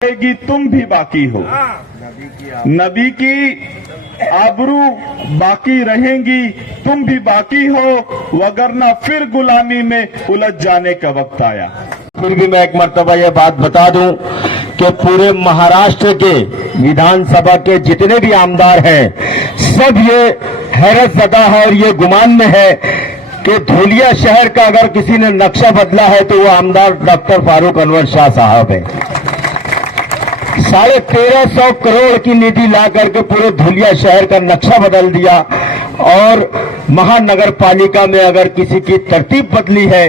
रहेगी तुम भी बाकी हो। नबी की आबरू बाकी रहेंगी तुम भी बाकी हो, वगरना फिर गुलामी में उलझ जाने का वक्त आया। फिर भी मैं एक मर्तबा यह बात बता दूं कि पूरे महाराष्ट्र के विधानसभा के जितने भी आमदार हैं सब ये हैरत ज़दा है और ये गुमान में है कि धुलिया शहर का अगर किसी ने नक्शा बदला है तो वो आमदार डॉक्टर फारूक अनवर शाह साहब है। 1350 करोड़ की निधि ला करके पूरे धुलिया शहर का नक्शा बदल दिया। और महानगर पालिका में अगर किसी की तरतीब बदली है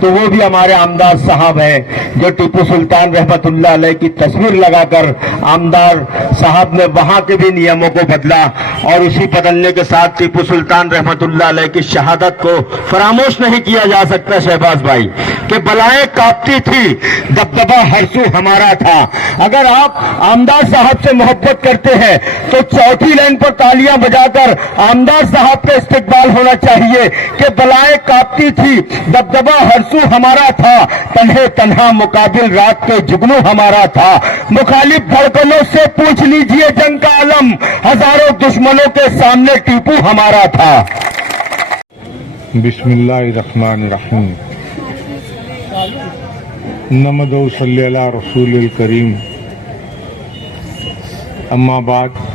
तो वो भी हमारे आमदार साहब हैं, जो टीपू सुल्तान रहमतुल्लाह अलैह की तस्वीर लगाकर आमदार साहब ने वहां के भी नियमों को बदला। और उसी बदलने के साथ टीपू सुल्तान रहमतुल्लाह अलैह की शहादत को फरामोश नहीं किया जा सकता शहबाज भाई, कि बलाएं कांपती थी दबदबा हरसू हमारा था। अगर आप आमदार साहब से मोहब्बत करते हैं तो चौथी लाइन पर तालियां बजाकर आमदार साहब का इस्तेकबाल होना चाहिए कि बलाएं कांपती थी दबदबा हरसू हमारा था, तन्हे तन्हा मुकाबिल रात के जुगनू हमारा था। मुखालिफ धड़कनों से पूछ लीजिए जंग का आलम, हजारों दुश्मनों के सामने टीपू हमारा था। बिस्मिल्लाहिर्रहमानिर्रहीम। नमदो सल्ली अला रसूलिल करीम। अम्मा बाद,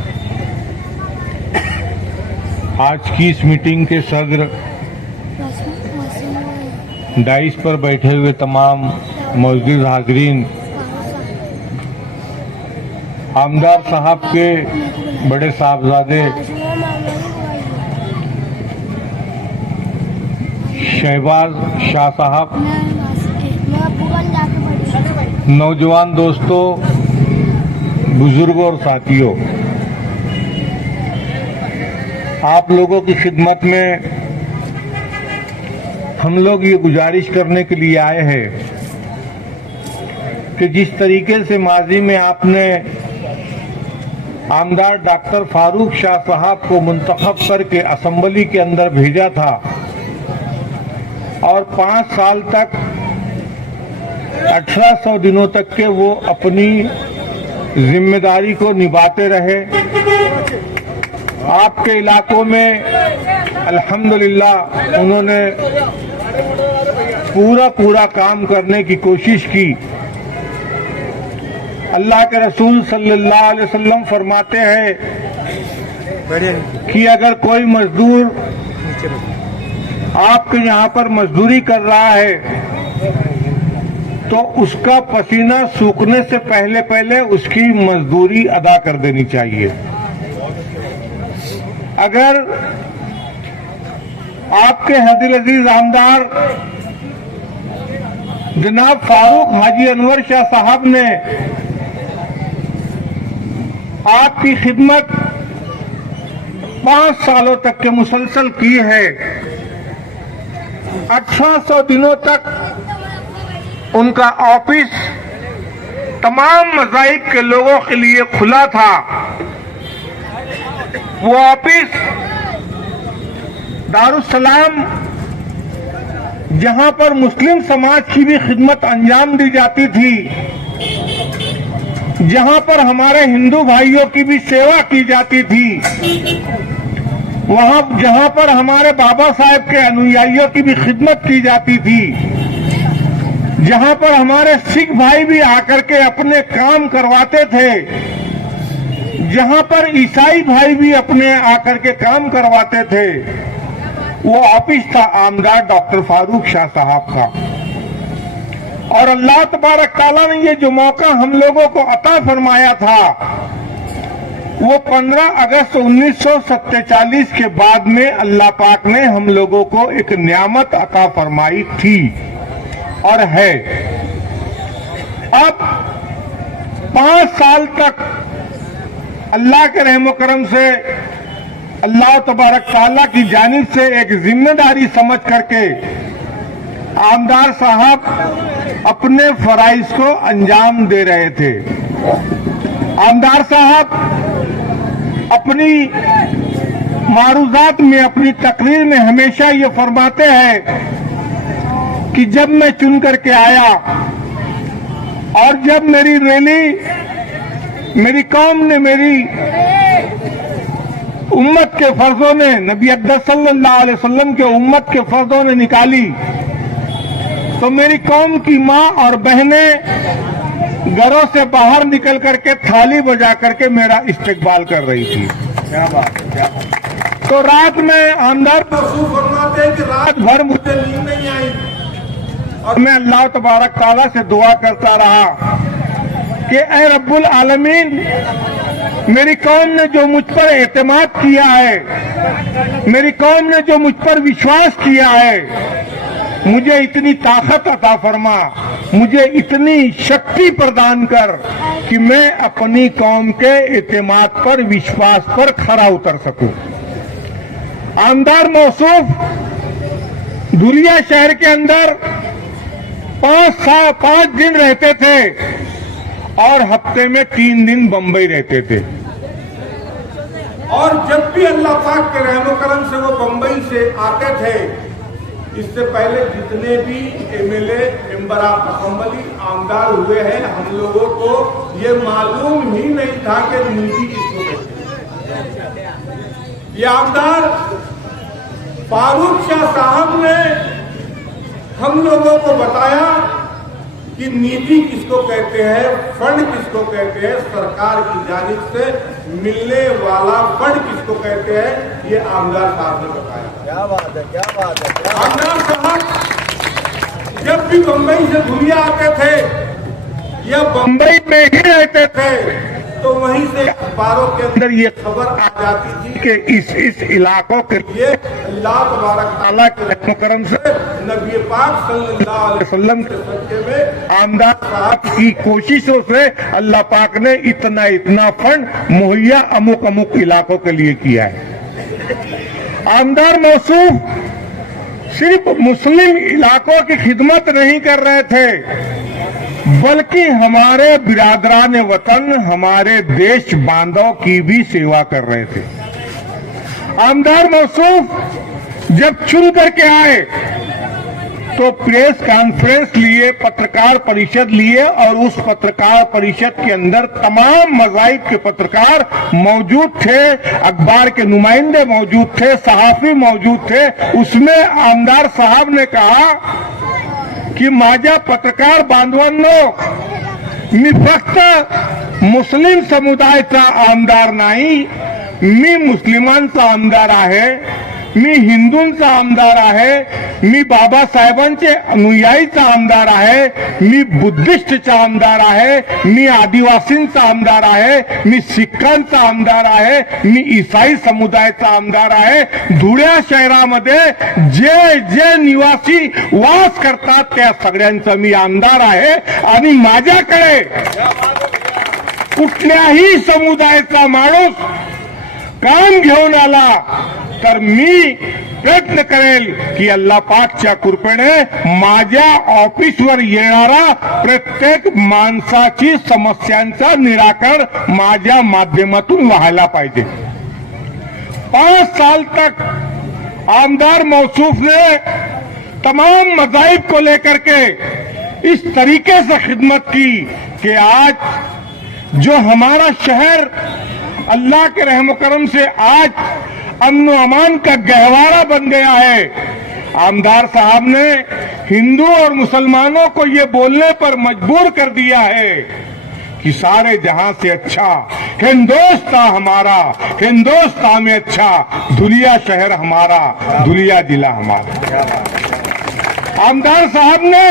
आज की इस मीटिंग के सदर, डाइस पर बैठे हुए तमाम मौजूद हाजरीन, आमदार साहब के बड़े साहबजादे शहबाज शाह साहब, नौजवान दोस्तों, बुजुर्गों और साथियों, आप लोगों की खिदमत में हम लोग ये गुजारिश करने के लिए आए हैं कि जिस तरीके से माजी में आपने आमदार डॉक्टर फारूक शाह साहब को मुंतखब करके असेंबली के अंदर भेजा था और 5 साल तक 1800 दिनों तक के वो अपनी जिम्मेदारी को निभाते रहे। आपके इलाकों में अल्हम्दुलिल्लाह उन्होंने पूरा काम करने की कोशिश की। अल्लाह के रसूल सल्लल्लाहु अलैहि वसल्लम फरमाते हैं कि अगर कोई मजदूर आपके यहाँ पर मजदूरी कर रहा है तो उसका पसीना सूखने से पहले उसकी मजदूरी अदा कर देनी चाहिए। अगर आपके हदील अजीज आमदार जनाब फारूक हाजी अनवर शाह साहब ने आपकी खिदमत 5 सालों तक के मुसलसल की है, 1800 दिनों तक उनका ऑफिस तमाम मज़ाहिब के लोगों के लिए खुला था। वो ऑफिस दारुस्सलाम, जहां पर मुस्लिम समाज की भी खिदमत अंजाम दी जाती थी, जहां पर हमारे हिंदू भाइयों की भी सेवा की जाती थी, वहां जहां पर हमारे बाबा साहेब के अनुयायियों की भी खिदमत की जाती थी, जहां पर हमारे सिख भाई भी आकर के अपने काम करवाते थे, जहां पर ईसाई भाई भी अपने आकर के काम करवाते थे, वो ऑफिस था आमदार डॉक्टर फारूक शाह साहब का। और अल्लाह तबारक ताला ने ये जो मौका हम लोगों को अता फरमाया था वो 15 अगस्त 1947 के बाद में अल्लाह पाक ने हम लोगों को एक नियामत अता फरमाई थी और है। अब 5 साल तक अल्लाह के रहमो करम से, अल्लाह तबारक ताला की जानिब से एक जिम्मेदारी समझ करके आमदार साहब अपने फराइज को अंजाम दे रहे थे। आमदार साहब अपनी मारूजात में, अपनी तकरीर में हमेशा ये फरमाते हैं कि जब मैं चुन करके आया और जब मेरी रैली मेरी कौम ने, मेरी उम्मत के फर्जों ने, नबी अक़दस सल्लल्लाहु अलैहि वसल्लम के उम्मत के फर्जों ने निकाली, तो मेरी कौम की माँ और बहनें घरों से बाहर निकल करके थाली बजा करके मेरा इस्तकबाल कर रही थी। क्या बात है, क्या बात। तो रात में आमदार मौसूफ फरमाते हैं कि रात भर मुझे नींद नहीं आई और मैं अल्लाह तबारक ताला से दुआ करता रहा कि ऐ रब्बुल आलमीन, मेरी कौम ने जो मुझ पर एतमाद किया है, मेरी कौम ने जो मुझ पर विश्वास किया है, मुझे इतनी ताकत अता फरमा, मुझे इतनी शक्ति प्रदान कर कि मैं अपनी कौम के एतमाद पर, विश्वास पर खरा उतर सकूं। आमदार मौसूफ धुलिया शहर के अंदर 5 दिन रहते थे और हफ्ते में 3 दिन बंबई रहते थे। और जब भी अल्लाह पाक के रहमो करम से वो बंबई से आते थे, इससे पहले जितने भी एमएलए, मेंबर ऑफ असेंबली, आमदार हुए हैं, हम लोगों को ये मालूम ही नहीं था कि नीति किसको कहते हैं। ये आमदार फारूक शाह साहब ने हम लोगों को बताया कि नीति किसको कहते हैं, फंड किसको कहते हैं, सरकार की जानिब से मिलने वाला फंड किसको कहते हैं, ये आमदार साहब ने बताया। क्या बात है, क्या बात है। आमदार साहब जब भी बंबई से धुलिया आते थे या बंबई में ही रहते थे, तो वहीं से अखबारों के अंदर ये खबर आ जाती थी कि इस इलाकों के लिए अल्लाह तबारक ताला के रहमो करम से, नबी पाक सल्लल्लाहु अलैहि वसल्लम के सदक़े में आमदार साहब की कोशिशों से अल्लाह पाक ने इतना फंड मुहैया अमुक इलाकों के लिए किया है। आमदार मौसूफ सिर्फ मुस्लिम इलाकों की खिदमत नहीं कर रहे थे, बल्कि हमारे बिरादरान वतन, हमारे देश बांधव की भी सेवा कर रहे थे। आमदार मौसूफ जब चुन करके आए तो प्रेस कॉन्फ्रेंस लिए, पत्रकार परिषद लिए और उस पत्रकार परिषद के अंदर तमाम मज़ाहिब के पत्रकार मौजूद थे, अखबार के नुमाइंदे मौजूद थे, सहाफ़ी मौजूद थे। उसमें आमदार साहब ने कहा की माझ्या पत्रकार बांधवांनो, मी फक्त मुस्लिम समुदायाचा आमदार नाही, मी मुस्लिमांचा आमदार आहे, मी हिंदूंचा आमदार आहे, मी बाबासाहेबांचे अनुयायीचा आमदार आहे, मी बुद्धिस्टचा आमदार आहे, मी आदिवासींचा आमदार आहे, मी सिखांचा आमदार आहे, मी ईसाई समुदायाचा आमदार आहे। धुळ्या शहरामध्ये जे जे निवासी वास करतात त्या सगळ्यांचा मी आमदार आहे आणि माझ्याकडे कुठल्याही समुदायाचा माणूस काम घेऊन आला तर मी प्रयत्न करेल की अल्लाह पाकच्या कृपेने माझ्या ऑफिसवर येणारा प्रत्येक माणसाची समस्यांचा निराकरण माझ्या माध्यमातून व्हायला पाहिजे। 5 साल तक आमदार मौसूफ ने तमाम मज़ाहिब को लेकर के इस तरीके से खिदमत की कि आज जो हमारा शहर अल्लाह के रहम करम से आज अमन अमान का गहवारा बन गया है। आमदार साहब ने हिंदू और मुसलमानों को ये बोलने पर मजबूर कर दिया है कि सारे जहां से अच्छा हिंदुस्तान हमारा, हिंदुस्तान में अच्छा धुलिया शहर हमारा, धुलिया जिला हमारा। आमदार साहब ने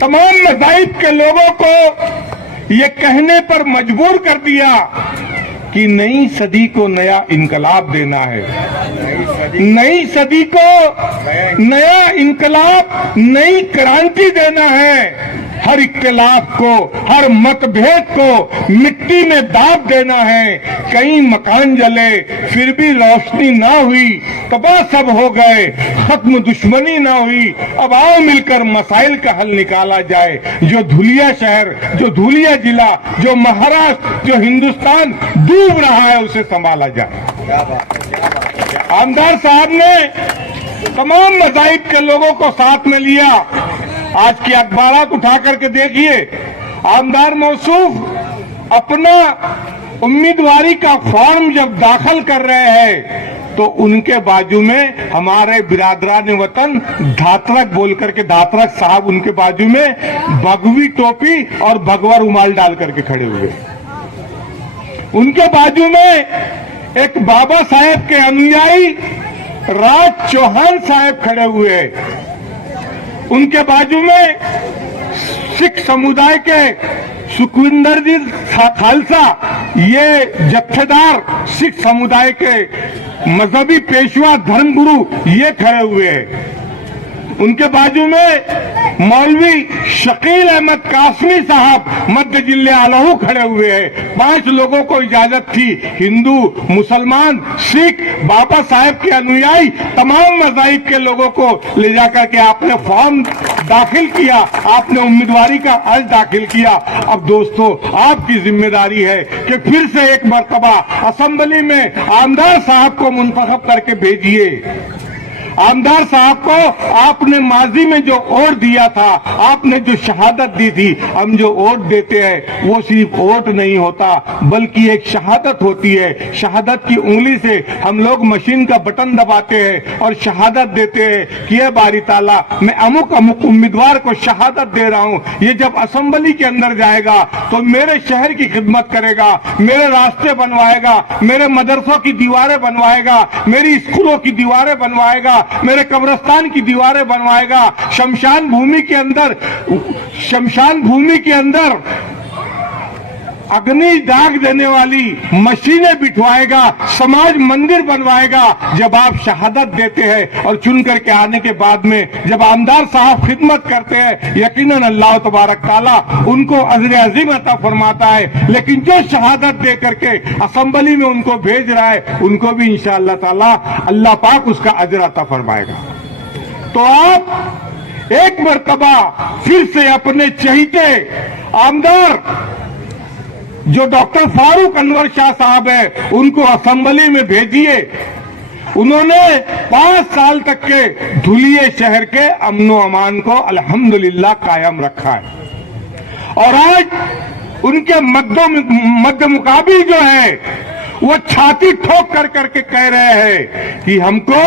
तमाम मज़ाहिब के लोगों को ये कहने पर मजबूर कर दिया कि नई सदी को नया इनकलाब देना है, नई सदी को नया इनकलाब, नई क्रांति देना है। हर इख्तिलाफ को, हर मतभेद को मिट्टी में दाब देना है। कई मकान जले फिर भी रोशनी ना हुई, तबाह सब हो गए, खत्म दुश्मनी ना हुई। अब आओ मिलकर मसाइल का हल निकाला जाए। जो धुलिया शहर, जो धुलिया जिला, जो महाराष्ट्र, जो हिंदुस्तान डूब रहा है उसे संभाला जाए। आमदार साहब ने तमाम मज़ाहिब के लोगों को साथ में लिया। आज की अखबारात उठा करके देखिए, आमदार मौसूफ अपना उम्मीदवारी का फॉर्म जब दाखिल कर रहे हैं तो उनके बाजू में हमारे बिरादरान वतन धातरक बोल करके, धातरक साहब उनके बाजू में भगवी टोपी और भगवा रुमाल डाल करके खड़े हुए। उनके बाजू में एक बाबा साहेब के अनुयायी राज चौहान साहब खड़े हुए। उनके बाजू में सिख समुदाय के सुखविंदर जी खालसा, ये जत्थेदार सिख समुदाय के मजहबी पेशवा धर्मगुरु, ये खड़े हुए हैं। उनके बाजू में मौलवी शकील अहमद कासमी साहब मध्य जिले आलहू खड़े हुए हैं। 5 लोगों को इजाजत थी, हिंदू, मुसलमान, सिख, बाबा साहेब के अनुयायी, तमाम मज़ाहिब के लोगों को ले जाकर के आपने फॉर्म दाखिल किया, आपने उम्मीदवारी का अर्ज दाखिल किया। अब दोस्तों, आपकी जिम्मेदारी है कि फिर से एक मर्तबा असेंबली में आमदार साहब को मुंतखब करके भेजिए। आमदार साहब को आपने माजी में जो वोट दिया था, आपने जो शहादत दी थी, हम जो वोट देते हैं वो सिर्फ वोट नहीं होता बल्कि एक शहादत होती है। शहादत की उंगली से हम लोग मशीन का बटन दबाते हैं और शहादत देते हैं कि ये बारी ताला मैं अमुक अमुक उम्मीदवार को शहादत दे रहा हूं। ये जब असेंबली के अंदर जाएगा तो मेरे शहर की खिदमत करेगा, मेरे रास्ते बनवाएगा, मेरे मदरसों की दीवारें बनवाएगा, मेरी स्कूलों की दीवारें बनवाएगा, मेरे कब्रिस्तान की दीवारें बनवाएगा, शमशान भूमि के अंदर अग्नि दाग देने वाली मशीनें बिठवाएगा, समाज मंदिर बनवाएगा। जब आप शहादत देते हैं और चुन करके आने के बाद में जब आमदार साहब खिदमत करते हैं, यकीनन अल्लाह तबारक ताला उनको अजर अजीम अता फरमाता है। लेकिन जो शहादत दे करके असेंबली में उनको भेज रहा है, उनको भी इंशाअल्लाह ताला अल्लाह पाक उसका अजर अता फरमाएगा। तो आप एक मर्तबा फिर से अपने चहीते आमदार जो डॉक्टर फारूक अनवर शाह साहब है, उनको असेंबली में भेजिए। उन्होंने 5 साल तक के धुलिये शहर के अमनो अमान को अल्हम्दुलिल्लाह कायम रखा है। और आज उनके मध्य मुकाबली जो है वो छाती ठोक कर करके कह रहे हैं कि हमको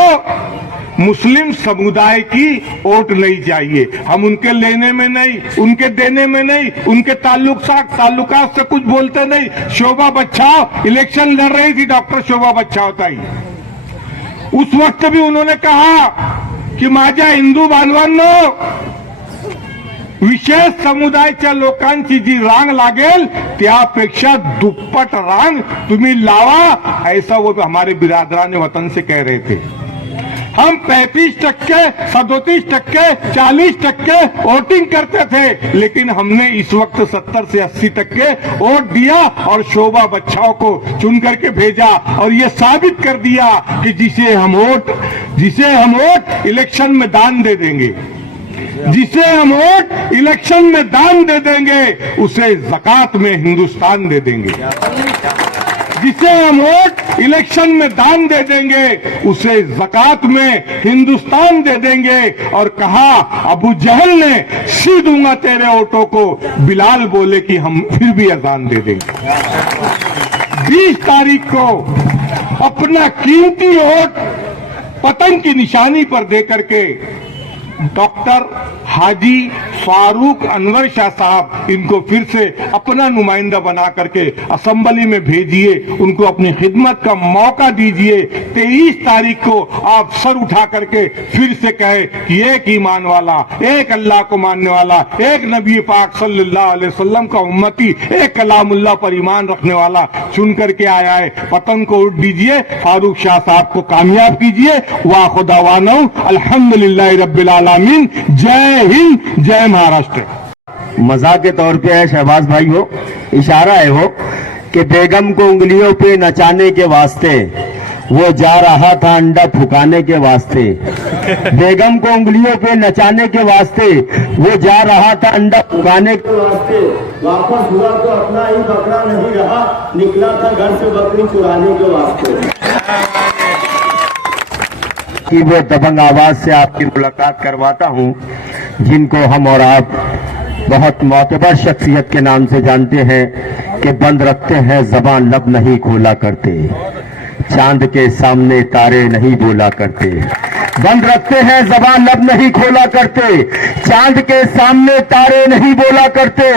मुस्लिम समुदाय की वोट नहीं चाहिए। हम उनके लेने में नहीं, उनके देने में नहीं, उनके ताल्लुकात से कुछ बोलते नहीं। शोभा बच्चाओ इलेक्शन लड़ रही थी, डॉक्टर शोभा बच्चाओ ताई, उस वक्त भी उन्होंने कहा की माझ्या हिंदू बांधवांनो, विशेष समुदायाच्या लोकांची जी रांग लागेल त्यापेक्षा दुप्पट रांग तुम्ही लावा, ऐसा वो हमारे बिरादरान वतन से कह रहे थे। हम 35%, 37%, 40% वोटिंग करते थे, लेकिन हमने इस वक्त 70 से 80% वोट दिया और शोभा बच्चाओं को चुन करके भेजा और ये साबित कर दिया कि जिसे हम वोट इलेक्शन में दान दे देंगे, जिसे हम वोट इलेक्शन में दान दे देंगे, उसे ज़कात में हिंदुस्तान दे देंगे। जिसे हम वोट इलेक्शन में दान दे देंगे, उसे ज़कात में हिंदुस्तान दे देंगे। और कहा अबू जहल ने सी दूंगा तेरे वोटों को, बिलाल बोले कि हम फिर भी अजान दे देंगे। 20 तारीख को अपना कीमती वोट पतंग की निशानी पर दे करके डॉक्टर हाजी फारूक अनवर शाह साहब इनको फिर से अपना नुमाइंदा बना करके असेंबली में भेजिए, उनको अपनी खिदमत का मौका दीजिए। 23 तारीख को आप सर उठा करके फिर से कहे कि एक ईमान वाला, एक अल्लाह को मानने वाला, एक नबी पाक सल्लल्लाहु अलैहि वसल्लम का उम्मती, एक कलामुल्लाह पर ईमान रखने वाला चुन करके आया है। पतंग को उड़ दीजिए, फारूक शाह साहब को कामयाब कीजिए। वाह खुदावानो अल्हम्दुलिल्लाह रब्बिल आमीन। जय हिंद, जय महाराष्ट्र। मजाक के तौर पे है शहबाज भाई, हो इशारा है वो कि बेगम को उंगलियों पे नचाने के वास्ते वो जा रहा था अंडा फुकाने के वास्ते। बेगम को उंगलियों पे नचाने के वास्ते वो जा रहा था अंडा फुकाने के वास्ते। वापस हुआ तो अपना ही बकरा नहीं रहा, निकला था घर से बकरी चुराने के वास्ते। की वो दबंग आवाज से आपकी मुलाकात करवाता हूं, जिनको हम और आप बहुत मोतबर शख्सियत के नाम से जानते हैं कि बंद रखते हैं जबान लब नहीं खोला करते, चांद के सामने तारे नहीं बोला करते। बंद रखते हैं जबान लब नहीं खोला करते, चांद के सामने तारे नहीं बोला करते।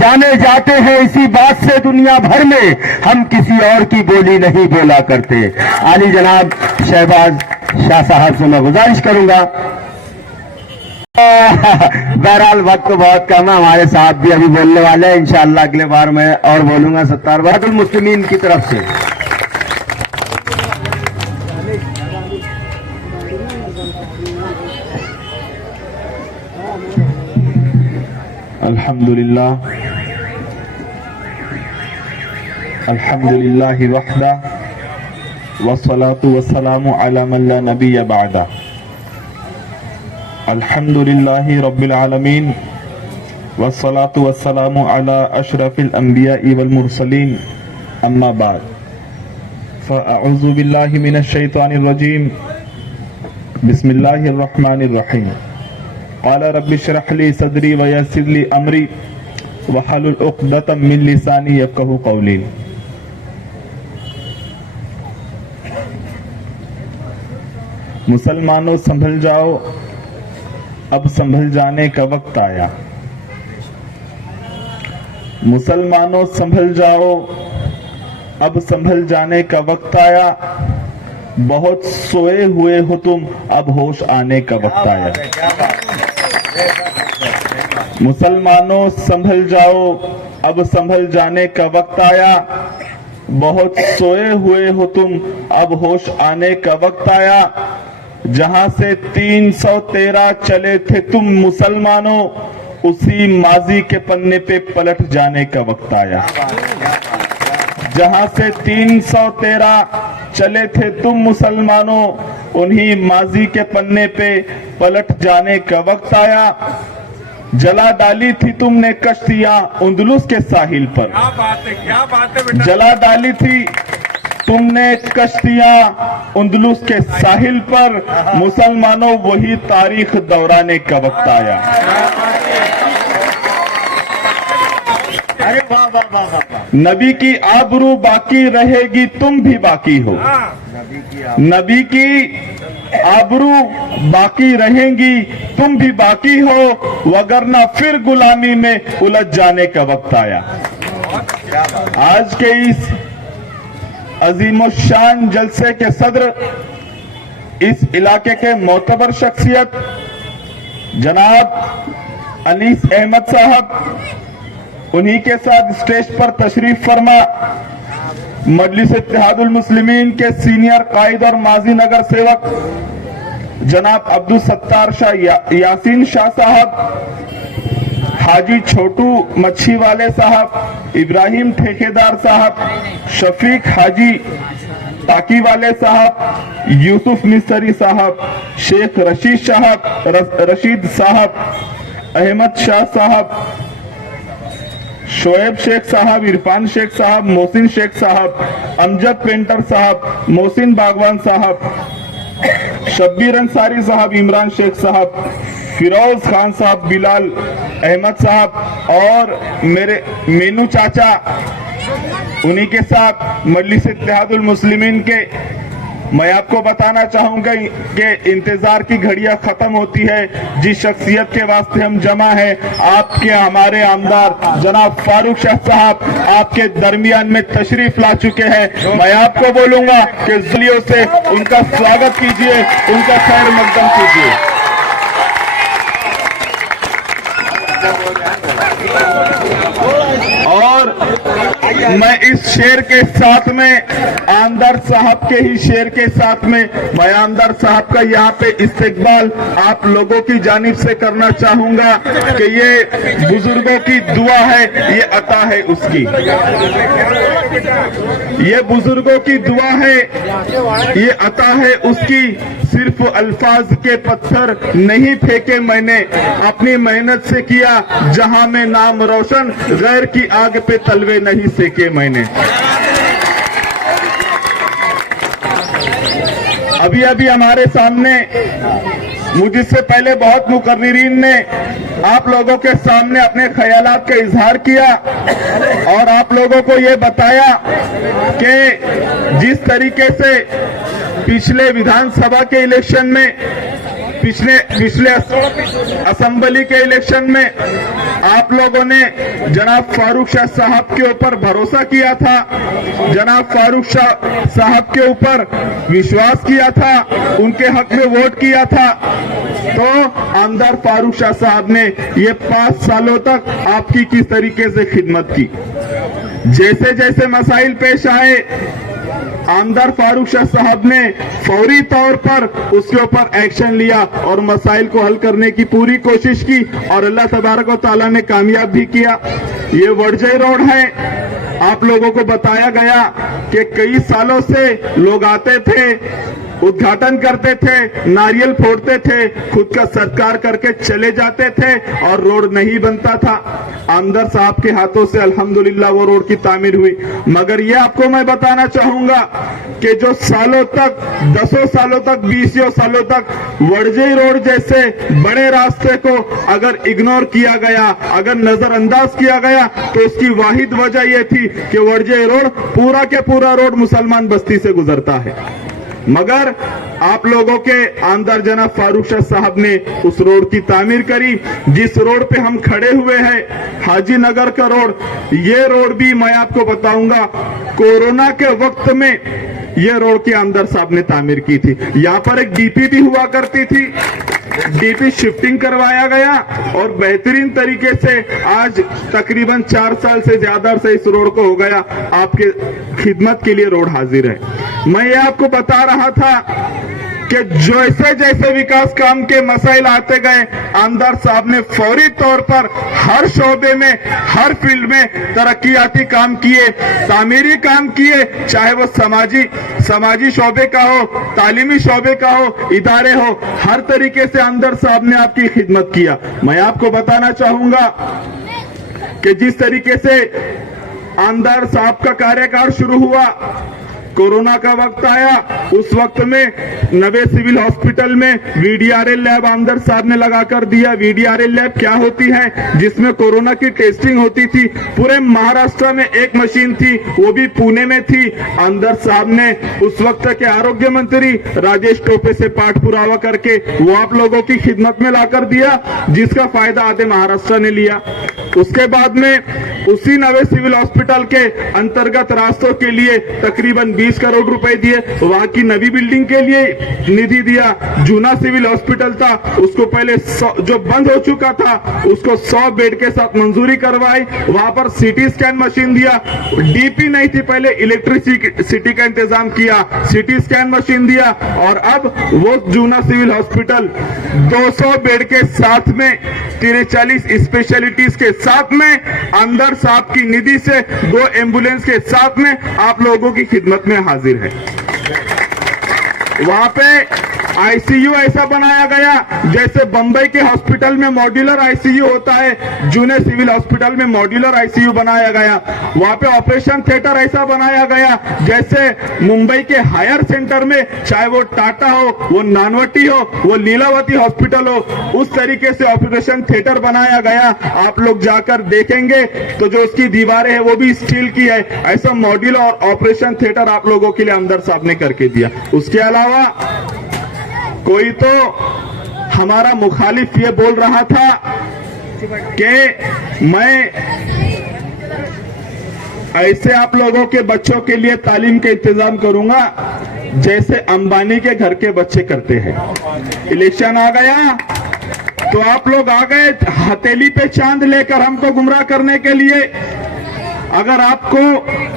जाने जाते हैं इसी बात से दुनिया भर में, हम किसी और की बोली नहीं बोला करते। आली जनाब शहबाज शाह साहब से मैं गुजारिश करूंगा। बहरहाल वक्त बहुत कम है, हमारे साहब भी अभी बोलने वाले हैं। इंशाअल्लाह अगले बार मैं और बोलूंगा। सत्तार बहादुर मुस्लिमीन की तरफ से अल्हम्दुलिल्लाह अल्हम्दुलिल्लाहि वहदा वस्सलातु वस्सलामु अला मन ला नबिय्य बअदा। अल्हम्दुलिल्लाहि रब्बिल आलमीन वस्सलातु वस्सलामु अला अशरफिल अंबिया'i वल मुरसलीन, अम्मा बाद। फ़अऊज़ु बिल्लाहि मिनश शैतानिर रजीम, बिस्मिल्लाहिर रहमानिर रहीम। क़ाल रब्बि इश्रह ली सदरी व यस्सिर ली अमरी वहलुल उक़दतम मिन लिसानी यफ़क़हू क़ौली। मुसलमानों संभल जाओ, अब संभल जाने का वक्त आया। मुसलमानों संभल जाओ, अब संभल जाने का वक्त आया। बहुत सोए हुए हो तुम, अब होश आने का वक्त आया। मुसलमानों संभल जाओ, अब संभल जाने का वक्त आया। बहुत सोए हुए हो तुम, अब होश आने का वक्त आया। जहां से 313 चले थे तुम मुसलमानों, उसी माजी के पन्ने पे पलट जाने का वक्त आया। जहां से 313 चले थे तुम मुसलमानों, उन्हीं माजी के पन्ने पे पलट जाने का वक्त आया। जला डाली थी तुमने कश्तियां उंदलुस के साहिल पर। क्या बात है, क्या बात है बेटा। जला डाली थी तुमने कश्तियां उंदलुस के साहिल पर। मुसलमानों वही तारीख दोहराने का वक्त आया। अरे वाह वाह वाह वाह। नबी की आबरू बाकी रहेगी, तुम भी बाकी हो। नबी की आबरू बाकी रहेंगी, तुम भी बाकी हो, वगरना फिर गुलामी में उलझ जाने का वक्त आया। आज के इस अजीमुशान जलसे के सदर, इस इलाके के मोतबर शख्सियत जनाब अनीस अहमद साहब, उन्हीं के साथ स्टेज पर तशरीफ फरमा मजलिस इत्तेहादुल मुस्लिमीन के सीनियर कायद और माजी नगर सेवक जनाब अब्दुल सत्तार शाह यासीन शाह साहब, हाजी छोटू मच्छी वाले साहब, इब्राहिम ठेकेदार साहब, शफीक हाजी ताकी वाले साहब, यूसुफ मिस्री साहब, शेख रशीद साहब, अहमद शाह साहब, शोएब शेख साहब, इरफान शेख साहब, मोहसिन शेख साहब, अमजद पेंटर साहब, मोहसिन बागवान साहब, शब्बीर अंसारी साहब, इमरान शेख साहब, फिरोज खान साहब, बिलाल अहमद साहब और मेरे मेनू चाचा, उन्हीं के साथ मजलिस इत्तेहादुल मुस्लिमीन के। मैं आपको बताना चाहूंगा कि इंतजार की घड़ियां खत्म होती है। जिस शख्सियत के वास्ते हम जमा हैं, आपके हमारे आमदार जनाब फारूक शाह साहब आपके दरमियान में तशरीफ ला चुके हैं। मैं आपको बोलूंगा कि जुलियों से उनका स्वागत कीजिए, उनका खैर मकदम कीजिए। और मैं इस शेर के साथ में आमदार साहब के ही शेर के साथ में मैं आमदार साहब का यहाँ पे इस्तकबाल आप लोगों की जानिब से करना चाहूंगा कि ये बुजुर्गों की दुआ है, ये अता है उसकी। ये बुजुर्गों की दुआ है, ये अता है उसकी। सिर्फ अल्फाज के पत्थर नहीं फेंके मैंने, अपनी मेहनत से किया जहां में नाम रोशन, गैर की आग पे तलवे नहीं सेके मैंने। अभी अभी हमारे सामने मुझसे पहले बहुत मुकर्रिरीन ने आप लोगों के सामने अपने ख्यालात का इजहार किया और आप लोगों को ये बताया कि जिस तरीके से पिछले विधानसभा के इलेक्शन में पिछले असेंबली के इलेक्शन में आप लोगों ने जनाब फारूक शाह साहब के ऊपर भरोसा किया था, जनाब फारूक शाह साहब के ऊपर विश्वास किया था, उनके हक में वोट किया था, तो आमदार फारूक शाह साहब ने ये 5 सालों तक आपकी किस तरीके से खिदमत की। जैसे जैसे मसाइल पेश आए आमदार फारूक शाह साहब ने फौरी तौर पर उसके ऊपर एक्शन लिया और मसाइल को हल करने की पूरी कोशिश की और अल्लाह तबारक व तआला ने कामयाब भी किया। ये वडजई रोड है, आप लोगों को बताया गया कि कई सालों से लोग आते थे, उद्घाटन करते थे, नारियल फोड़ते थे, खुद का सत्कार करके चले जाते थे और रोड नहीं बनता था। आमदार साहब के हाथों से अल्हम्दुलिल्लाह वो रोड की तामीर हुई। मगर ये आपको मैं बताना चाहूंगा कि जो सालों तक 10 सालों तक 20 सालों तक वडजई रोड जैसे बड़े रास्ते को अगर इग्नोर किया गया, अगर नजरअंदाज किया गया, तो उसकी वाहिद वजह यह थी कि वडजई रोड पूरा के पूरा रोड मुसलमान बस्ती से गुजरता है। मगर आप लोगों के आमदार जनाब फारूक शाह साहब ने उस रोड की तामीर करी। जिस रोड पे हम खड़े हुए हैं, हाजी नगर का रोड, ये रोड भी मैं आपको बताऊंगा कोरोना के वक्त में ये रोड की आमदार साहब ने तामीर की थी। यहाँ पर एक डीपी भी हुआ करती थी, डीपी शिफ्टिंग करवाया गया और बेहतरीन तरीके से आज तकरीबन 4 साल से ज्यादा से इस रोड को हो गया, आपके खिदमत के लिए रोड हाजिर है। मैं ये आपको बता रहा था कि जैसे जैसे विकास काम के मसाइल आते गए, आमदार साहब ने फौरी तौर पर हर शोबे में, हर फील्ड में तरक्कियाती काम किए, तामीरी काम किए, चाहे वो समाजी शोबे का हो, तालीमी शोबे का हो, इदारे हो, हर तरीके से आमदार साहब ने आपकी खिदमत किया। मैं आपको बताना चाहूंगा कि जिस तरीके से आमदार साहब का कार्यकाल शुरू हुआ, कोरोना का वक्त आया, उस वक्त में नवे सिविल हॉस्पिटल में वीडीआरएल लैब आमदार साहब ने लगाकर दिया। वीडीआरएल लैब क्या होती है? जिसमें कोरोना की टेस्टिंग होती थी। पूरे महाराष्ट्र में एक मशीन थी, वो भी पुणे में थी। आमदार साहब ने उस वक्त के आरोग्य मंत्री राजेश टोपे से पाठ पुरावा करके वो आप लोगों की खिदमत में लाकर दिया, जिसका फायदा आधे महाराष्ट्र ने लिया। उसके बाद में उसी नवे सिविल हॉस्पिटल के अंतर्गत रास्तों के लिए तकरीबन 20 करोड़ रुपए दिए, वहां की नवी बिल्डिंग के लिए निधि दिया। जूना सिविल हॉस्पिटल था, उसको पहले जो बंद हो चुका था उसको 100 बेड के साथ मंजूरी करवाई, वहां पर सीटी स्कैन मशीन दिया। डीपी नहीं थी, पहले इलेक्ट्रिसिटी का इंतजाम किया, सीटी स्कैन मशीन दिया और अब वो जूना सिविल हॉस्पिटल 200 बेड के साथ में 43 स्पेशलिटीज के साथ में आमदार साहब की निधि से 2 एम्बुलेंस के साथ में आप लोगों की खिदमत में हाजिर है। वहां पे आईसीयू ऐसा बनाया गया जैसे बंबई के हॉस्पिटल में मॉड्यूलर आईसीयू होता है, जूने सिविल हॉस्पिटल में मॉड्यूलर आईसीयू बनाया गया। वहां पे ऑपरेशन थिएटर ऐसा बनाया गया जैसे मुंबई के हायर सेंटर में, चाहे वो टाटा हो, वो नानवटी हो, वो लीलावती हॉस्पिटल हो, उस तरीके से ऑपरेशन थिएटर बनाया गया। आप लोग जाकर देखेंगे तो जो उसकी दीवारें हैं वो भी स्टील की है। ऐसा मॉड्यूलर और ऑपरेशन थिएटर आप लोगों के लिए आमदार साहब ने करके दिया। उसके अलावा कोई तो हमारा मुखालिफ ये बोल रहा था कि मैं ऐसे आप लोगों के बच्चों के लिए तालीम का इंतजाम करूंगा जैसे अंबानी के घर के बच्चे करते हैं। इलेक्शन आ गया तो आप लोग आ गए हथेली पे चांद लेकर हमको गुमराह करने के लिए। अगर आपको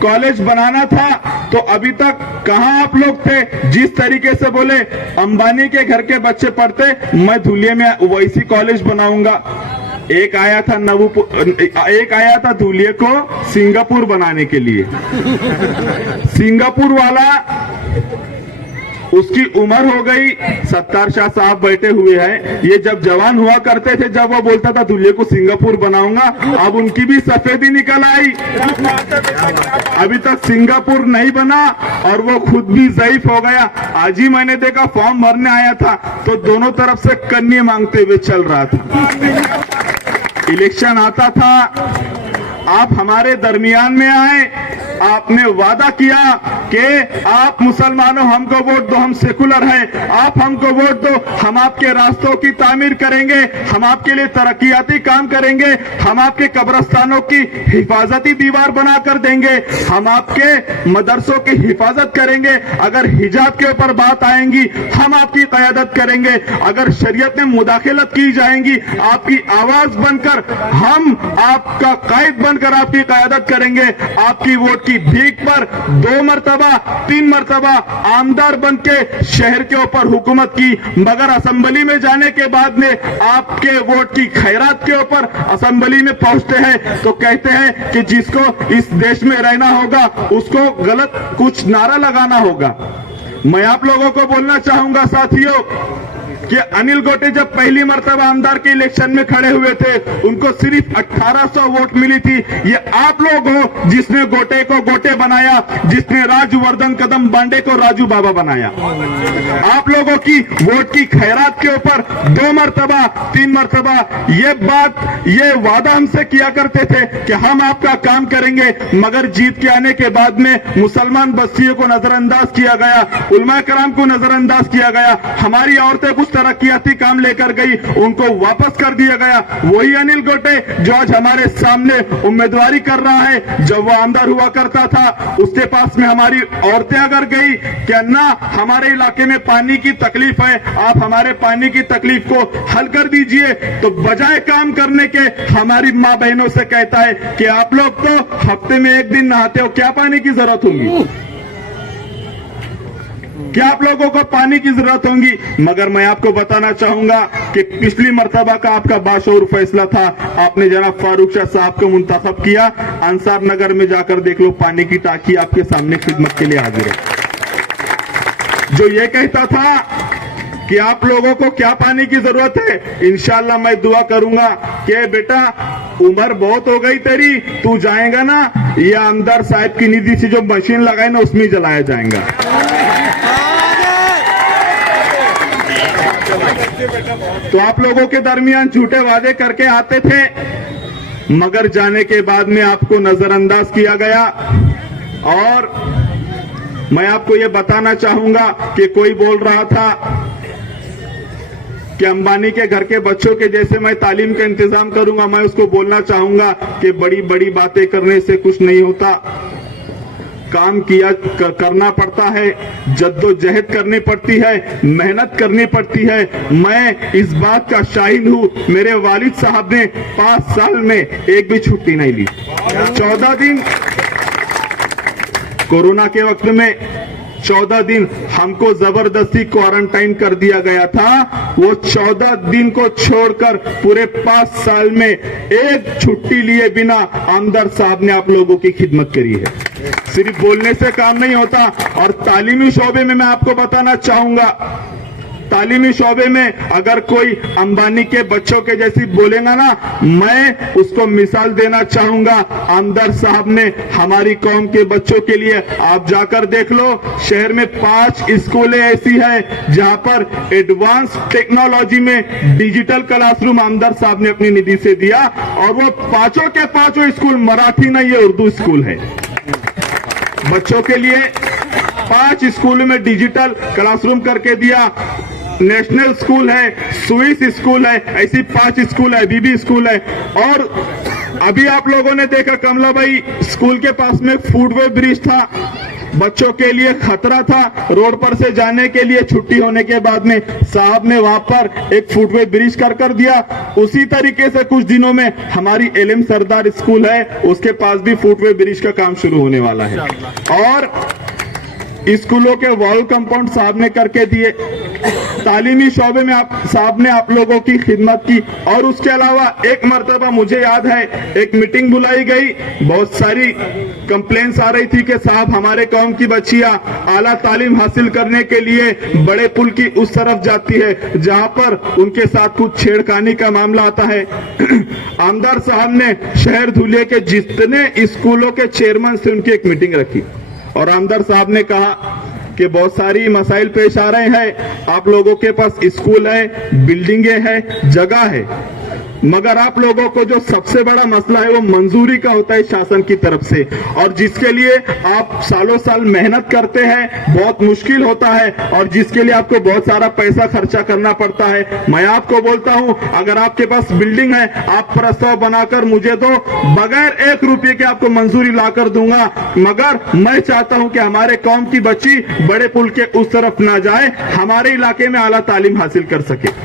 कॉलेज बनाना था तो अभी तक कहां आप लोग थे? जिस तरीके से बोले अंबानी के घर के बच्चे पढ़ते, मैं धुलिया में वैसी कॉलेज बनाऊंगा। एक आया था धुलिया को सिंगापुर बनाने के लिए। सिंगापुर वाला उसकी उम्र हो गई। सत्तार शाह साहब बैठे हुए हैं, ये जब जवान हुआ करते थे, जब वो बोलता था दूल्हे को सिंगापुर बनाऊंगा, अब उनकी भी सफेदी निकल आई। अभी तक सिंगापुर नहीं बना और वो खुद भी ज़ईफ हो गया। आज ही मैंने देखा फॉर्म भरने आया था तो दोनों तरफ से कन्नी मांगते हुए चल रहा था। इलेक्शन आता था, आप हमारे दरमियान में आए, आपने वादा किया कि आप मुसलमानों हमको वोट दो, हम सेकुलर हैं, आप हमको वोट दो, हम आपके रास्तों की तामीर करेंगे, हम आपके लिए तरक्याती काम करेंगे, हम आपके कब्रस्तानों की हिफाजती दीवार बना कर देंगे, हम आपके मदरसों की हिफाजत करेंगे, अगर हिजाब के ऊपर बात आएंगी हम आपकी क़यादत करेंगे, अगर शरीयत में मुदाखलत की जाएंगी आपकी आवाज बनकर हम आपका कायद बनकर आपकी क़यादत करेंगे, आपकी वोट की भीख पर 2 मरतबा 3 मरतबा आमदार बनके शहर के ऊपर हुकूमत की, मगर असेंबली में जाने के बाद में आपके वोट की खैरात के ऊपर असेंबली में पहुंचते हैं तो कहते हैं कि जिसको इस देश में रहना होगा उसको गलत कुछ नारा लगाना होगा। मैं आप लोगों को बोलना चाहूंगा साथियों कि अनिल गोटे जब पहली मर्तबा आमदार के इलेक्शन में खड़े हुए थे उनको सिर्फ 1800 वोट मिली थी। ये आप लोग हो जिसने गोटे को गोटे बनाया, जिसने राजवर्धन कदम बांडे को राजू बाबा बनाया। आप लोगों की वोट की खैरात के ऊपर 2 मरतबा 3 मरतबा ये वादा हमसे किया करते थे कि हम आपका काम करेंगे, मगर जीत के आने के बाद में मुसलमान बस्तियों को नजरअंदाज किया गया, उलमा कराम को नजरअंदाज किया गया, हमारी औरतें कुछ तरक्याती काम लेकर गई उनको वापस कर दिया गया। वही अनिल गोटे जो आज हमारे सामने उम्मीदवारी कर रहा है, जब वो आमदार हुआ करता था उसके पास में हमारी औरतें अगर गई कि अन्ना हमारे इलाके में पानी की तकलीफ है, आप हमारे पानी की तकलीफ को हल कर दीजिए, तो बजाय काम करने के हमारी माँ बहनों से कहता है कि आप लोग तो हफ्ते में 1 दिन नहाते हो, क्या पानी की जरूरत होगी, क्या आप लोगों को पानी की जरूरत होगी। मगर मैं आपको बताना चाहूंगा कि पिछली मर्तबा का आपका बाशऊर फैसला था, आपने जनाब फारूक शाह साहब को मुंतखब किया, अंसार नगर में जाकर देख लो पानी की टाकी आपके सामने खिदमत के लिए हाजिर है। जो ये कहता था कि आप लोगों को क्या पानी की जरूरत है, इंशाल्लाह मैं दुआ करूंगा कि बेटा उम्र बहुत हो गई तेरी, तू जाएगा ना ये आमदार साहब की निधि से जो मशीन लगाए ना उसमें जलाया जाएगा। तो आप लोगों के दरमियान झूठे वादे करके आते थे, मगर जाने के बाद में आपको नजरअंदाज किया गया। और मैं आपको यह बताना चाहूंगा कि कोई बोल रहा था कि अंबानी के घर के बच्चों के जैसे मैं तालीम का इंतजाम करूंगा। मैं उसको बोलना चाहूंगा कि बड़ी बड़ी बातें करने से कुछ नहीं होता, काम किया करना पड़ता है, जद्दोजहद करनी पड़ती है, मेहनत करनी पड़ती है। मैं इस बात का शाहिद हूँ, मेरे वालिद साहब ने 5 साल में एक भी छुट्टी नहीं ली। 14 दिन कोरोना के वक्त में 14 दिन हमको जबरदस्ती क्वारंटाइन कर दिया गया था। वो 14 दिन को छोड़कर पूरे 5 साल में एक छुट्टी लिए बिना आमदार साहब ने आप लोगों की खिदमत करी है। सिर्फ बोलने से काम नहीं होता। और तालीमी शोबे में मैं आपको बताना चाहूंगा, तालीमी शोबे में अगर कोई अंबानी के बच्चों के जैसी बोलेगा ना, मैं उसको मिसाल देना चाहूंगा। आमदार साहब ने हमारी कौम के बच्चों के लिए, आप जाकर देख लो, शहर में 5 स्कूलें ऐसी हैं जहां पर एडवांस टेक्नोलॉजी में डिजिटल क्लासरूम आमदार साहब ने अपनी निधि से दिया। और वो 5 के 5 स्कूल मराठी नहीं है, उर्दू स्कूल है। बच्चों के लिए 5 स्कूल में डिजिटल क्लासरूम करके दिया। नेशनल स्कूल है, स्विस स्कूल है, ऐसी 5 स्कूल है, बीबी स्कूल है। और अभी आप लोगों ने देखा कमलाबाई स्कूल के पास में फुटवे ब्रिज था, बच्चों के लिए खतरा था, रोड पर से जाने के लिए छुट्टी होने के बाद में साहब ने वहां पर एक फुटवे ब्रिज कर दिया। उसी तरीके से कुछ दिनों में हमारी एलएम सरदार स्कूल है, उसके पास भी फुटवे ब्रिज का काम शुरू होने वाला है। और स्कूलों के वॉल कंपाउंड साहब ने करके दिए। तालीमी शोबे में आप साहब ने आप लोगों की खिदमत की। और उसके अलावा एक मर्तबा मुझे याद है एक मीटिंग बुलाई गई, बहुत सारी कंप्लेंट्स आ रही थी कि साहब हमारे कौम की बच्चियां आला तालीम हासिल करने के लिए बड़े पुल की उस तरफ जाती है जहां पर उनके साथ कुछ छेड़खानी का मामला आता है। आमदार साहब ने शहर धुलिया के जितने स्कूलों के चेयरमैन से उनकी एक मीटिंग रखी और आमदार साहब ने कहा कि बहुत सारी मसाइल पेश आ रहे हैं, आप लोगों के पास स्कूल है, बिल्डिंगें हैं, जगह है, मगर आप लोगों को जो सबसे बड़ा मसला है वो मंजूरी का होता है शासन की तरफ से, और जिसके लिए आप सालों साल मेहनत करते हैं, बहुत मुश्किल होता है और जिसके लिए आपको बहुत सारा पैसा खर्चा करना पड़ता है। मैं आपको बोलता हूं, अगर आपके पास बिल्डिंग है, आप प्रस्ताव बनाकर मुझे दो, बगैर 1 रुपये के आपको मंजूरी लाकर दूंगा, मगर मैं चाहता हूं कि हमारे कौम की बच्ची बड़े पुल के उस तरफ ना जाए, हमारे इलाके में आला तालीम हासिल कर सके।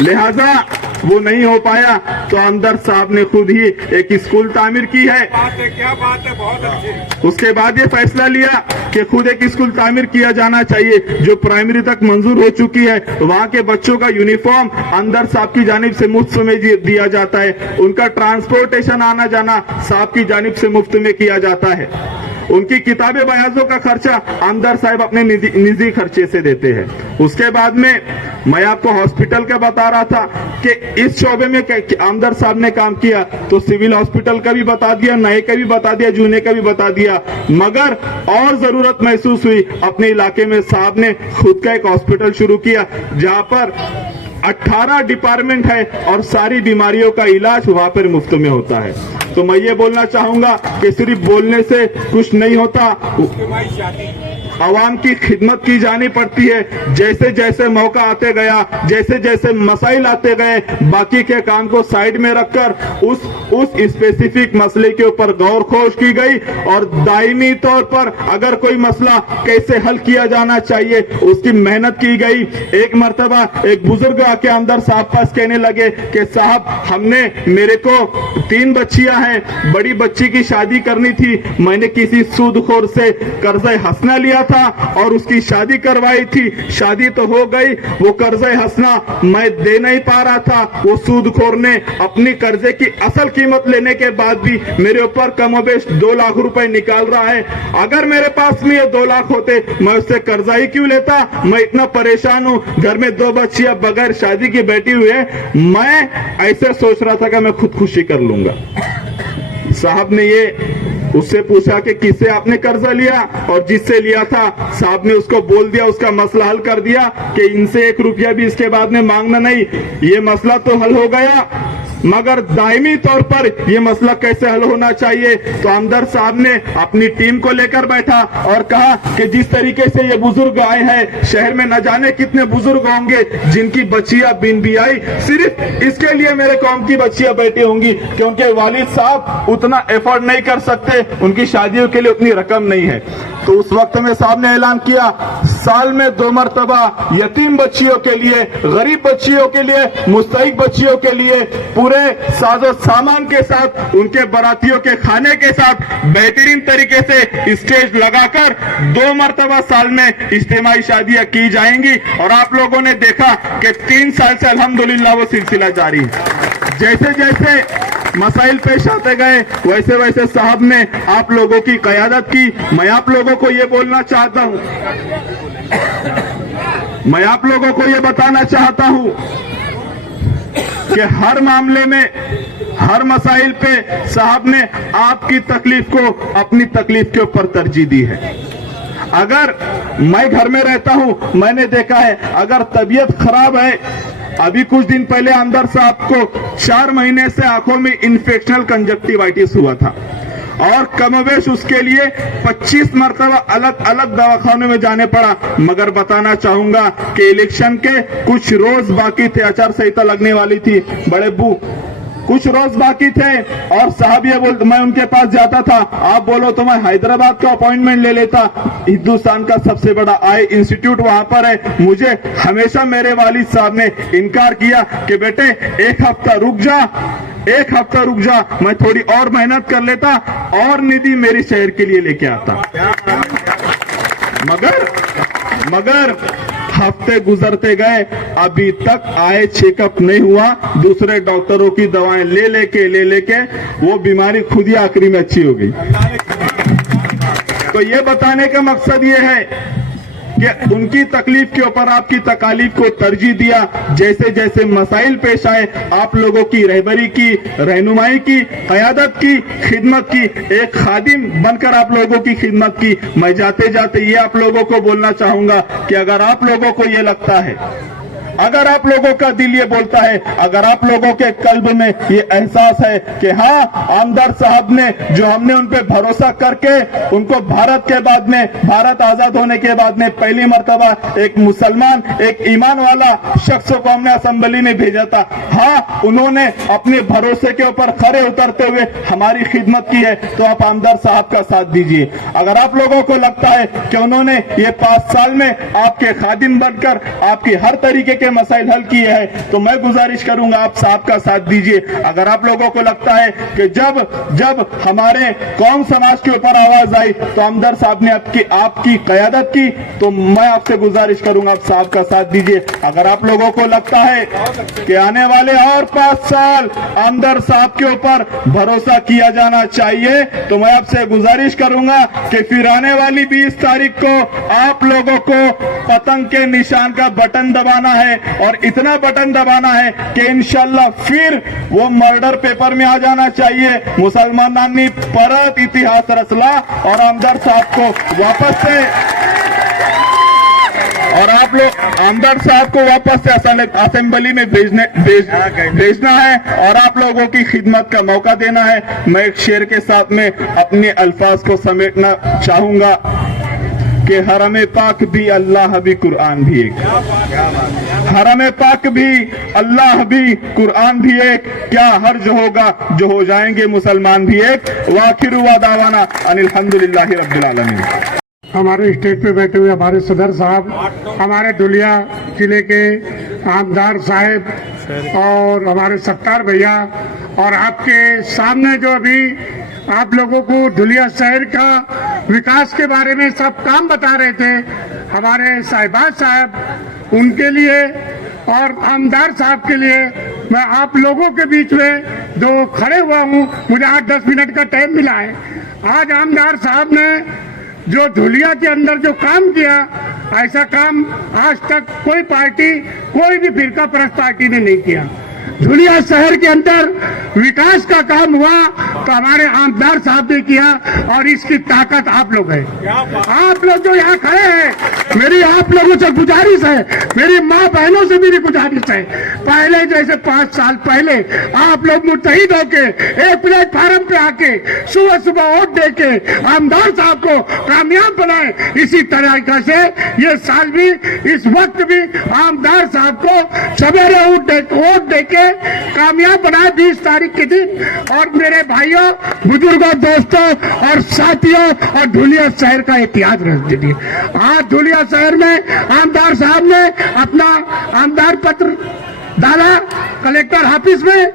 लिहाजा वो नहीं हो पाया तो आमदार साहब ने खुद ही एक स्कूल तामीर की है। क्या बात है, बहुत अच्छी। उसके बाद ये फैसला लिया कि खुद एक स्कूल तामीर किया जाना चाहिए जो प्राइमरी तक मंजूर हो चुकी है। वहां के बच्चों का यूनिफॉर्म आमदार साहब की जानिब से मुफ्त में दिया जाता है, उनका ट्रांसपोर्टेशन आना जाना साहब की जानिब से मुफ्त में किया जाता है, उनकी किताबें बयाजों का खर्चा आमदार साहब अपने निजी खर्चे से देते हैं। उसके बाद में मैं आपको हॉस्पिटल का बता रहा था कि इस शोबे में आमदार साहब ने काम किया, तो सिविल हॉस्पिटल का भी बता दिया, नए का भी बता दिया, जूने का भी बता दिया, मगर और जरूरत महसूस हुई अपने इलाके में साहब ने खुद का एक हॉस्पिटल शुरू किया जहां पर 18 डिपार्टमेंट है और सारी बीमारियों का इलाज वहां पर मुफ्त में होता है। तो मैं ये बोलना चाहूंगा कि सिर्फ बोलने से कुछ नहीं होता, आवाम की खिदमत की जानी पड़ती है। जैसे जैसे मौका आते गया, जैसे जैसे मसाइल आते गए, बाकी के काम को साइड में रखकर उस स्पेसिफिक मसले के ऊपर गौर खोज की गई और दायमी तौर पर अगर कोई मसला कैसे हल किया जाना चाहिए उसकी मेहनत की गई। एक मर्तबा एक बुजुर्ग आके आमदार साहब पास कहने लगे कि साहब हमने, मेरे को 3 बच्चियां हैं, बड़ी बच्ची की शादी करनी थी, मैंने किसी सूदखोर से कर्जे हंसना लिया था और उसकी शादी करवाई थी, शादी तो हो गई, वो कर्जे हंसना मैं दे नहीं पा रहा था, वो सूदखोर ने अपनी कर्जे की असल कीमत लेने के बाद भी मेरे ऊपर कमोबेश 2 लाख रुपए निकाल रहा है। अगर मेरे पास में ये 2 लाख होते मैं उससे कर्जा ही क्यों लेता, मैं इतना परेशान हूं, घर में 2 बच्चियां बगैर शादी की बैठी हुई है, मैं ऐसे सोच रहा था कि मैं खुदकुशी कर लूंगा। साहब ने ये उससे पूछा कि किससे आपने कर्जा लिया, और जिससे लिया था साहब ने उसको बोल दिया, उसका मसला हल कर दिया कि इनसे 1 रुपया भी इसके बाद में मांगना नहीं। ये मसला तो हल हो गया, मगर दायमी तौर पर यह मसला कैसे हल होना चाहिए, तो आमदार साहब ने अपनी टीम को लेकर बैठा और कहा कि जिस तरीके से ये बुजुर्ग आए हैं, शहर में न जाने कितने बुजुर्ग होंगे जिनकी बच्चियां बिन बियाई सिर्फ इसके लिए मेरे कौम की बच्चियां बैठी होंगी कि उनके वालिद साहब उतना एफर्ट नहीं कर सकते, उनकी शादियों के लिए उतनी रकम नहीं है। तो उस वक्त में साहब ने ऐलान किया, साल में 2 मरतबा यतीम बच्चियों के लिए, गरीब बच्चियों के लिए, मुस्तहिक बच्चियों के लिए पूरे साजो सामान के साथ, उनके बारातियों के खाने के साथ बेहतरीन तरीके से स्टेज लगाकर 2 मरतबा साल में इज्तिमाई शादियां की जाएंगी। और आप लोगों ने देखा कि 3 साल से अल्हम्दुलिल्लाह वो सिलसिला जारी है। जैसे जैसे मसाइल पेश आते गए वैसे वैसे साहब ने आप लोगों की क़यादत की। मैं आप लोगों को ये बोलना चाहता हूं, मैं आप लोगों को ये बताना चाहता हूं कि हर मामले में, हर मसाइल पे साहब ने आपकी तकलीफ को अपनी तकलीफ के ऊपर तरजीह दी है। अगर मैं घर में रहता हूं, मैंने देखा है अगर तबीयत खराब है, अभी कुछ दिन पहले आमदार साहब को 4 महीने से आंखों में इन्फेक्शनल कंजक्टिवाइटिस हुआ था और कमोबेश उसके लिए 25 मरतबा अलग अलग दवाखानों में जाने पड़ा। मगर बताना चाहूंगा कि इलेक्शन के कुछ रोज बाकी थे, आचार संहिता लगने वाली थी, बड़े बू कुछ रोज बाकी थे और साहब ये बोलते, मैं उनके पास जाता था, आप बोलो तो मैं हैदराबाद का अपॉइंटमेंट ले लेता, हिंदुस्तान का सबसे बड़ा आई इंस्टीट्यूट वहां पर है। मुझे हमेशा मेरे वालिद साहब ने इनकार किया कि बेटे 1 हफ्ता रुक जा, 1 हफ्ता रुक जा, मैं थोड़ी और मेहनत कर लेता और निधि मेरी शहर के लिए लेके आता। मगर हफ्ते गुजरते गए, अभी तक आए चेकअप नहीं हुआ, दूसरे डॉक्टरों की दवाएं ले लेके वो बीमारी खुद ही आखिरी में अच्छी हो गई। तो ये बताने का मकसद ये है कि उनकी तकलीफ के ऊपर आपकी तकालीफ को तरजीह दिया। जैसे जैसे मसाइल पेश आए, आप लोगों की रहबरी की, रहनुमाई की, क़यादत की, खिदमत की, एक खादिम बनकर आप लोगों की खिदमत की। मैं जाते जाते ये आप लोगों को बोलना चाहूंगा कि अगर आप लोगों को ये लगता है, अगर आप लोगों का दिल ये बोलता है, अगर आप लोगों के कल्ब में ये एहसास है कि हाँ, आमदार साहब ने जो हमने उन पे भरोसा करके उनको भारत के बाद में, भारत आजाद होने के बाद में पहली मर्तबा एक मुसलमान, एक ईमान वाला शख्स को हमने असेंबली में भेजा था, हाँ, उन्होंने अपने भरोसे के ऊपर खरे उतरते हुए हमारी खिदमत की है, तो आप आमदार साहब का साथ दीजिए। अगर आप लोगों को लगता है कि उन्होंने ये 5 साल में आपके खादिम बनकर आपकी हर तरीके के मसाइल हल किए हैं, तो मैं गुजारिश करूंगा आप साहब का साथ दीजिए। अगर आप लोगों को लगता है कि जब हमारे कौम समाज के ऊपर आवाज आई तो आमदार साहब ने आपकी क़यादत की, तो मैं आपसे गुजारिश करूंगा आप साहब का साथ दीजिए। अगर आप लोगों को लगता है कि आने वाले और 5 साल आमदार साहब के ऊपर भरोसा किया जाना चाहिए, तो मैं आपसे गुजारिश करूंगा कि फिर आने वाली 20 तारीख को आप लोगों को पतंग के निशान का बटन दबाना है, और इतना बटन दबाना है कि इंशाल्लाह फिर वो मर्डर पेपर में आ जाना चाहिए। मुसलमानांनी परत इतिहास रचला और आमदार साहब को वापस से, और आप लोग आमदार साहब को वापस से असेंबली में भेजना है और आप लोगों की खिदमत का मौका देना है। मैं एक शेर के साथ में अपने अल्फाज को समेटना चाहूंगा कि हरम पाक भी, अल्लाह भी, कुरान भी एक। हरम पाक भी, अल्लाह भी, कुरान भी एक, क्या हर्ज होगा जो हो जाएंगे मुसलमान भी एक। वाखिरु व दावाना अनिल हम्दुलिल्लाहि रब्बिल आलमीन। हमारे स्टेज पे बैठे हुए हमारे सदर साहब, हमारे धुलिया जिले के आमदार साहब और हमारे सत्तार भैया, और आपके सामने जो अभी आप लोगों को धुलिया शहर का विकास के बारे में सब काम बता रहे थे हमारे साहिबाज साहब, उनके लिए और आमदार साहब के लिए मैं आप लोगों के बीच में जो खड़े हुआ हूँ, मुझे 8-10 मिनट का टाइम मिला है। आज आमदार साहब ने जो धुलिया के अंदर जो काम किया, ऐसा काम आज तक कोई पार्टी, कोई भी फिरका परस्त पार्टी ने नहीं किया। धुलिया शहर के अंदर विकास का काम हुआ तो हमारे आमदार साहब ने किया, और इसकी ताकत आप लोग हैं। आप लोग जो यहाँ खड़े हैं, मेरी आप लोगों से गुजारिश है, मेरी माँ बहनों से मेरी गुजारिश है, पहले जैसे 5 साल पहले आप लोग मुत्तहिद होके एक प्लेटफार्म पे आके सुबह सुबह वोट दे के आमदार साहब को कामयाब बनाए, इसी तरीका से ये साल भी, इस वक्त भी आमदार साहब को सवेरे वोट दे के कामयाब बनाए 20 तारीख के दिन। और मेरे भाइयों, बुजुर्गों, दोस्तों और साथियों, और धुलिया शहर का इतिहास रच दीजिए। आज धुलिया शहर में आमदार साहब ने अपना आमदार पत्र डाला कलेक्टर ऑफिस में।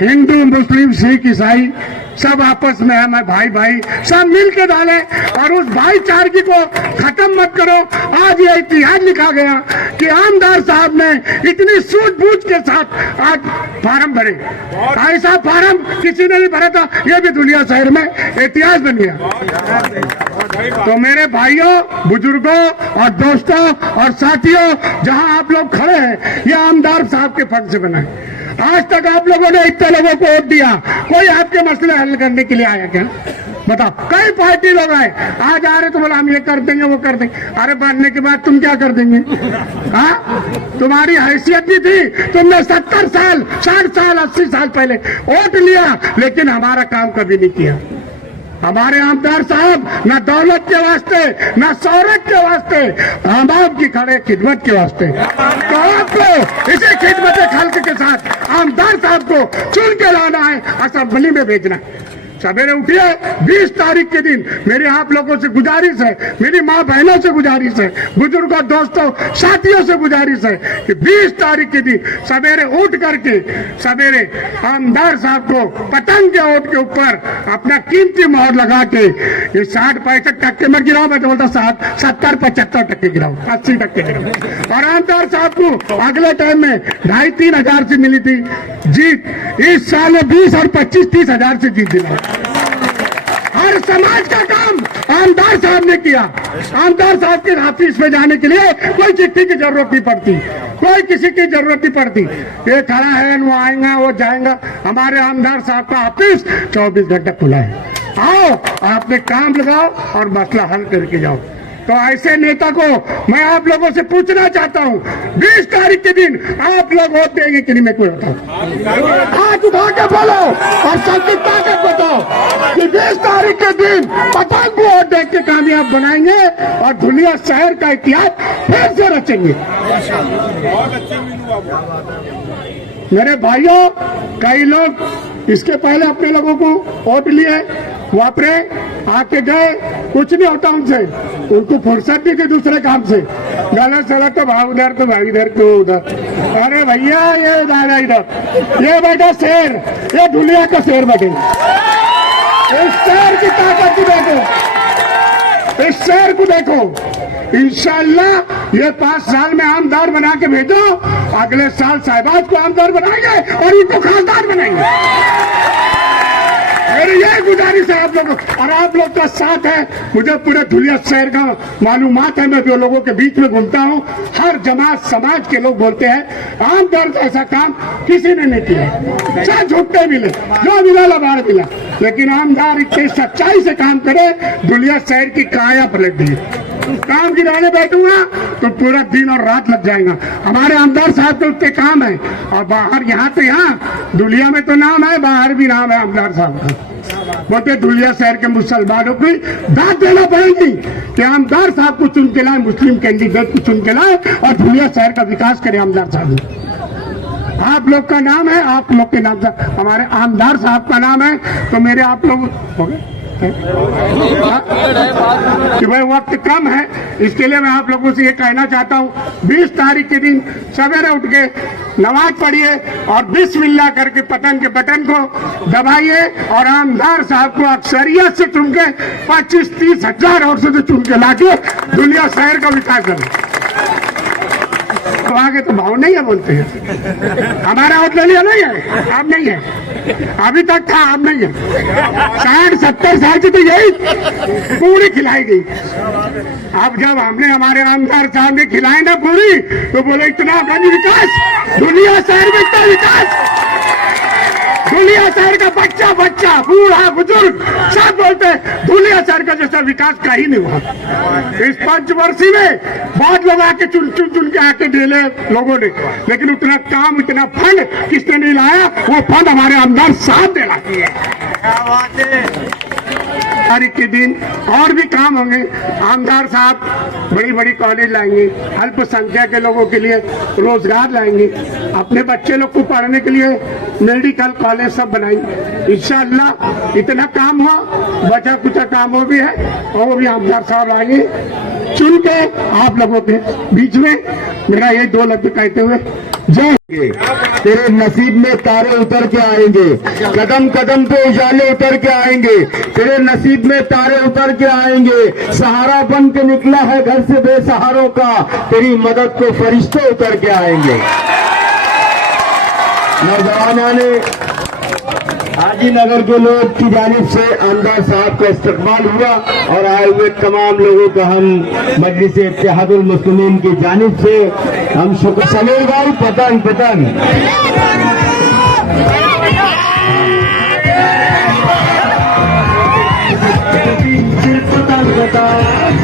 हिंदू, मुस्लिम, सिख, ईसाई सब आपस में है, मैं भाई सब मिल के डाले, और उस भाईचारगी को खत्म मत करो। आज ये इतिहास लिखा गया कि आमदार साहब ने इतनी सूझबूझ के साथ आज फार्म भरे, ऐसा फार्म किसी ने नहीं भरा था, ये भी धुलिया शहर में इतिहास बन गया। तो मेरे भाइयों, बुजुर्गों और दोस्तों और साथियों, जहां आप लोग खड़े हैं, ये आमदार साहब के फंड से बना है। आज तक आप लोगों ने इतने लोगों को वोट दिया, कोई आपके मसले हल करने के लिए आया क्या? बताओ, कई पार्टी लोग आए, आज आ रहे तो बोला हम ये कर देंगे, वो कर देंगे। अरे बनने के बाद तुम क्या कर देंगे? हाँ, तुम्हारी हैसियत भी थी, तुमने 70 साल, 60 साल, 80 साल पहले वोट लिया, लेकिन हमारा काम कभी नहीं किया। हमारे आमदार साहब न दौलत के वास्ते, न शौहरत के वास्ते, हम आपकी खड़े खिदमत के वास्ते। तो आपको इसी खिदमत खल्क के साथ आमदार साहब को चुन के लाना है, असेंबली में भेजना है। सवेरे उठिए। 20 तारीख के दिन मेरी आप लोगों से गुजारिश है, मेरी माँ बहनों से गुजारिश है, बुजुर्गों दोस्तों साथियों से गुजारिश है कि 20 तारीख के दिन सवेरे उठ करके सवेरे आमदार साहब को पतंग के ओट के ऊपर अपना कीमती मोहर लगा के ये 60-65 टक्के में गिराओ, मैं तो बोलता 70-75 टक्के गिराओ, 80 टक्के गिराओ। और आमदार साहब को अगले टाइम में 2,500-3 हजार से मिली थी जीत, इस साल में 20 और 25-30 हजार से जीत दिला। हर समाज का काम आमदार साहब ने किया। आमदार साहब के ऑफिस में जाने के लिए कोई चिट्ठी की जरूरत नहीं पड़ती, कोई किसी की जरूरत नहीं पड़ती। ये खड़ा है, वो आएगा, वो जाएगा। हमारे आमदार साहब का ऑफिस 24 घंटा खुला है। आओ, आपने काम लगाओ और मसला हल करके जाओ। तो ऐसे नेता को मैं आप लोगों से पूछना चाहता हूँ, 20 तारीख के दिन आप लोग वोट देंगे कि नहीं? मैं कोई बताऊँ, हाथ उठा के बोलो और सबकी ताकत बताओ कि 20 तारीख के दिन पतंग को वोट देख के कामयाब बनाएंगे और धुलिया शहर का इतिहास फिर से रचेंगे। मेरे भाइयों, कई लोग इसके पहले अपने लोगों को वोट लिए, वापरे, आके गए, कुछ नहीं होता उनसे, उनको फुर्सत नहीं कि दूसरे काम से गलत सलत तो भाग उधर, तो भाग इधर, तो उधर। अरे भैया, ये दादा इधर, ये बैठा शेर, ये दुनिया का शेर बैठे। इस शेर की ताकत को देखो, इस शेर को देखो। इंशाअल्लाह ये 5 साल में आमदार बना के भेजो, अगले साल साहिबाज को आमदार बनाएंगे और इनको खासदार बनाएंगे। मेरी ये गुजारिश है आप लोगों, और आप लोग का साथ है। मुझे पूरे धुलिया शहर का मालूमात है, मैं जो लोगों के बीच में घूमता हूँ, हर जमात समाज के लोग बोलते हैं आमदार का ऐसा काम किसी ने नहीं किया। चाहे झुकते मिले, जो मिला लबाड़ मिला, लेकिन आमदार इतनी सच्चाई से काम करे, धुलिया शहर की काया पलट दी। काम गिराने बैठूंगा तो पूरा दिन और रात लग जाएगा। हमारे आमदार साहब के उतने काम है, और बाहर यहाँ तो यहाँ दुनिया में तो नाम है, बाहर भी नाम है आमदार साहब का। बोलते धुलिया शहर के मुसलमानों को दाद देना पड़ेगी कि आमदार साहब को चुन के लाए, मुस्लिम कैंडिडेट को चुन के लाए और धुलिया शहर का विकास करे आमदार साहब। आप लोग का नाम है, आप लोग के नाम से हमारे आमदार साहब का नाम है, तो मेरे आप लोग हो गए कि भाई वक्त कम है, इसके लिए मैं आप लोगों से ये कहना चाहता हूँ, 20 तारीख के दिन सवेरे उठ के नमाज पढ़िए और बिस्मिल्लाह करके पतंग के बटन को दबाइए और आमदार साहब को अक्सरियत से चुन के 25-30 हजार और से चुन के लाके दुनिया शहर का विकास करें। तो आगे तो भाव नहीं है बोलते हैं, हमारा औदलिया नहीं है, अब नहीं है, अभी तक था, अब नहीं है। 60-70 साल से तो यही पूरी खिलाई गई। अब जब हमने हमारे आमदार साहब ने खिलाई ना पूरी, तो बोले इतना विकास, दुनिया शहर में इतना विकास, दुनिया शहर का बच्चा बच्चा, बूढ़ा बुजुर्ग सब बोलते हैं दुनिया शहर का जैसा विकास कहीं नहीं हुआ। इस 5 वर्षी में बहुत लोग आके चुन के आके ढेले लोगों ने, लेकिन उतना काम, इतना फंड किसने नहीं लाया? वो फंड हमारे आमदार साहब ने लाया। तारीख के दिन और भी काम होंगे। आमदार साहब बड़ी बड़ी कॉलेज लाएंगे, अल्पसंख्यक के लोगों के लिए रोजगार लाएंगे, अपने बच्चे लोग को पढ़ने के लिए मेडिकल कॉलेज सब बनाएंगे। इंशाअल्लाह इतना काम हुआ, बचा कुचा काम वो भी है, और वो भी आमदार साहब आएंगे चुन के आप लोगों के बीच में। मेरा ये 2 लफ्ज कहते हुए जय। तेरे नसीब में तारे उतर के आएंगे, कदम कदम पे उजाले उतर के आएंगे, तेरे नसीब में तारे उतर के आएंगे। सहारा बन के निकला है घर से बेसहारों का, तेरी मदद को फरिश्ते उतर के आएंगे। नौजवानों ने हाजी नगर के लोग की जानिब से आमदार साहब का इस्तकबाल हुआ, और आए हुए तमाम लोगों का हम मजलिस इत्तेहादुल मुस्लिमीन की जानिब से हम शुक्र। समीर भाई पतंग पतंग पतंग पतंग